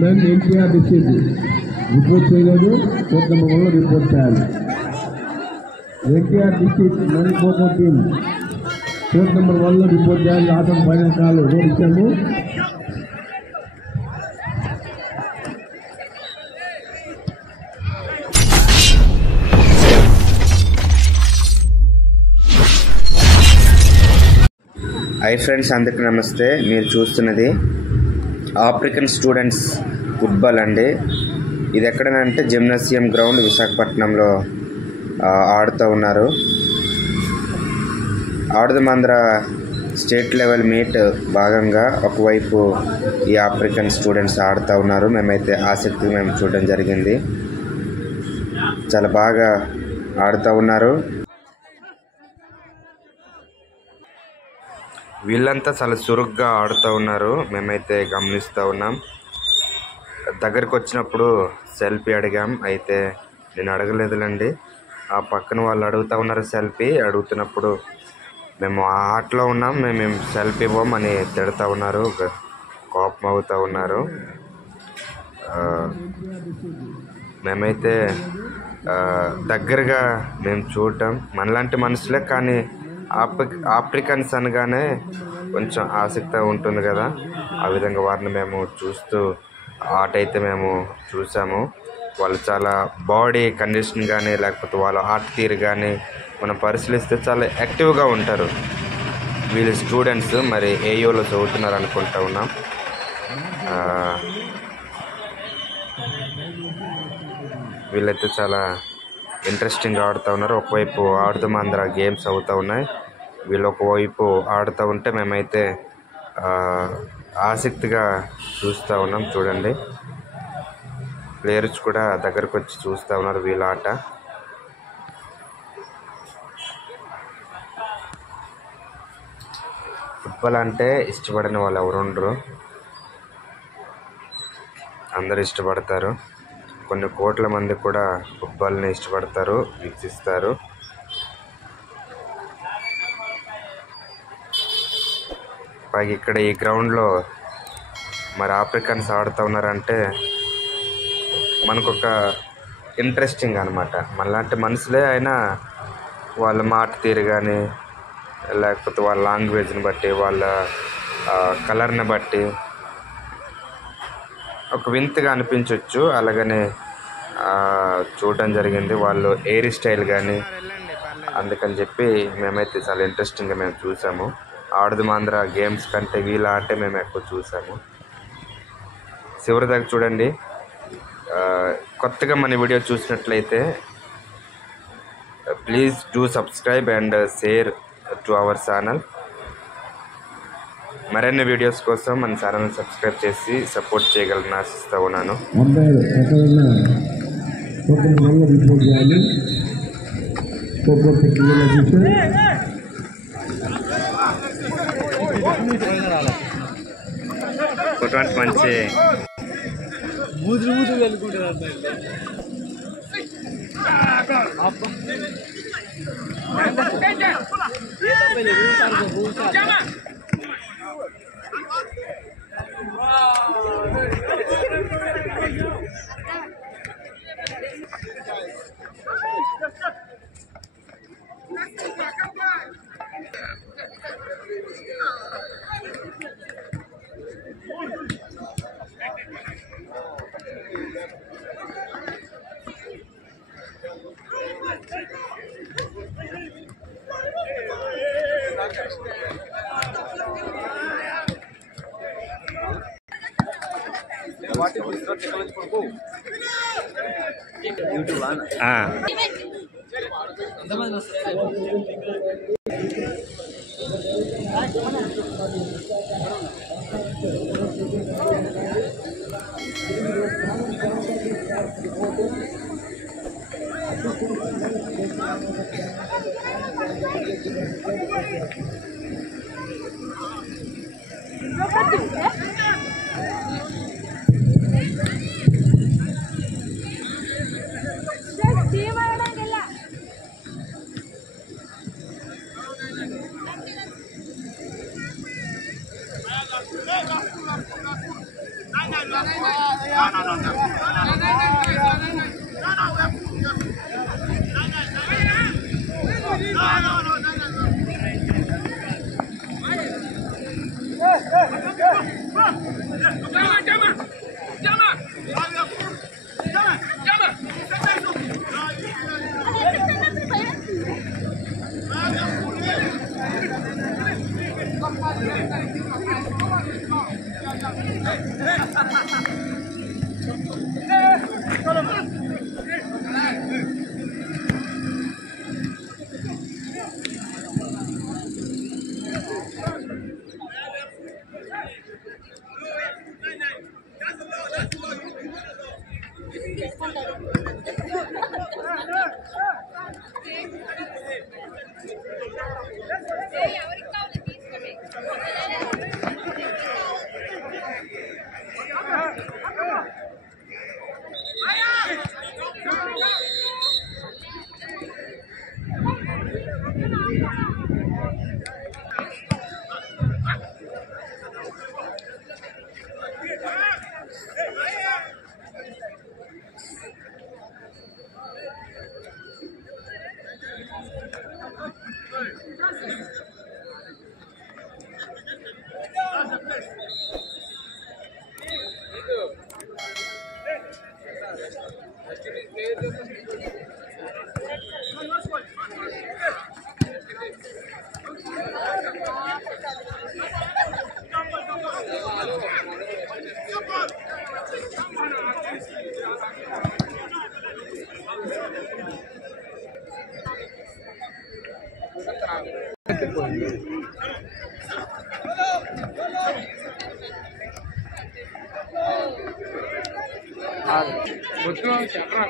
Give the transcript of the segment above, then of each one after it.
Men NTR district report చేయలేదు. Court number 1లో report చేయాలి. NTR district men kho kho team court number 1లో రిపోర్ట్ చేయాలి. ఆటం ఫైనల్ కాల్ రోడ్ ఇచ్చాము. హై ఫ్రెండ్స్, అందరికీ నమస్తే. మీరు చూస్తున్నది ఆఫ్రికన్ స్టూడెంట్స్ ఫుట్బాల్ అండి. ఇది ఎక్కడనంటే జిమ్నాసియం గ్రౌండ్ విశాఖపట్నంలో ఆడుతూ ఉన్నారు. ఆడుదమంద్ర స్టేట్ లెవెల్ మీట్ భాగంగా ఒకవైపు ఈ ఆఫ్రికన్ స్టూడెంట్స్ ఆడుతూ ఉన్నారు. మేమైతే ఆసక్తిగా మేము చూడడం జరిగింది. చాలా బాగా ఆడుతూ ఉన్నారు. వీళ్ళంతా చాలా చురుగ్గా ఆడుతూ ఉన్నారు. మేమైతే గమనిస్తూ ఉన్నాం. దగ్గరికి వచ్చినప్పుడు సెల్ఫీ అడిగాం. అయితే నేను అడగలేదులండి, ఆ పక్కన వాళ్ళు అడుగుతూ ఉన్నారు. సెల్ఫీ అడుగుతున్నప్పుడు మేము ఆ ఆటలో ఉన్నాం, మేము సెల్ఫీ ఇవ్వమని తిడుతూ ఉన్నారు, కోపం అవుతూ ఉన్నారు. మేమైతే దగ్గరగా మేము చూడటం మనలాంటి మనుషులే, కానీ ఆఫ్రికన్స్ అనగానే కొంచెం ఆసక్తి ఉంటుంది కదా, ఆ విధంగా వారిని మేము చూస్తూ ఆట అయితే మేము చూసాము. వాళ్ళు చాలా బాడీ కండిషన్ కానీ లేకపోతే వాళ్ళ ఆట తీరు కానీ మనం పరిశీలిస్తే చాలా యాక్టివ్గా ఉంటారు. వీళ్ళు స్టూడెంట్స్ మరి ఏయూలో చదువుతున్నారు అనుకుంటా ఉన్నాం. వీళ్ళైతే చాలా ఇంట్రెస్టింగ్గా ఆడుతూ ఉన్నారు. ఒకవైపు ఆడుదమంద్ర గేమ్స్ అవుతూ ఉన్నాయి, వీళ్ళు ఒకవైపు ఆడుతూ ఉంటే మేమైతే ఆసక్తిగా చూస్తూ ఉన్నాం. చూడండి, ప్లేయర్స్ కూడా దగ్గరకు వచ్చి చూస్తూ ఉన్నారు వీళ్ళ ఆట. ఫుట్బాల్ అంటే ఇష్టపడని వాళ్ళు ఎవరు ఉండరు, అందరు ఇష్టపడతారు. కొన్ని కోట్ల మంది కూడా ఫుట్బాల్ని ఇష్టపడతారు, వీక్షిస్తారు. పైగా ఇక్కడ ఈ గ్రౌండ్లో మరి ఆఫ్రికన్స్ ఆడుతూ ఉన్నారంటే మనకొక ఇంట్రెస్టింగ్ అనమాట. మనలాంటి మనుషులే అయినా వాళ్ళ మాట తీరు కానీ లేకపోతే వాళ్ళ లాంగ్వేజ్ని బట్టి వాళ్ళ కలర్ని బట్టి ఒక వింతగా అనిపించవచ్చు. అలాగనే చూడటం జరిగింది వాళ్ళు ఎయిర్ స్టైల్ కానీ. అందుకని చెప్పి మేమైతే చాలా ఇంట్రెస్టింగ్గా మేము చూసాము. ఆడుదమంద్ర గేమ్స్ కంటే వీళ్ళ ఆటే మేము ఎక్కువ చూసాము. చివరి దాకా చూడండి. కొత్తగా మన వీడియో చూసినట్లయితే please do subscribe and share to our channel. మరిన్ని వీడియోస్ కోసం మన ఛానల్ని సబ్స్క్రైబ్ చేసి సపోర్ట్ చేయగలని ఆశిస్తూ ఉన్నాను. మంచి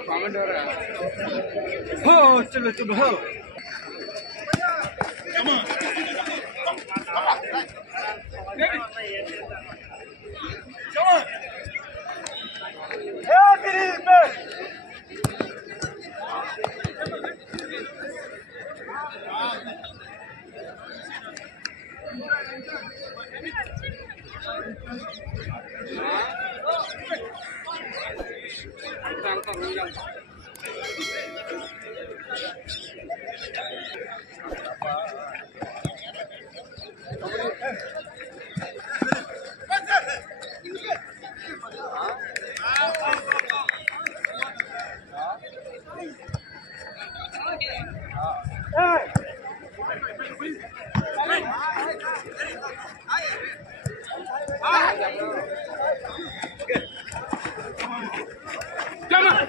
కామెంట్ చలో చలో Come on.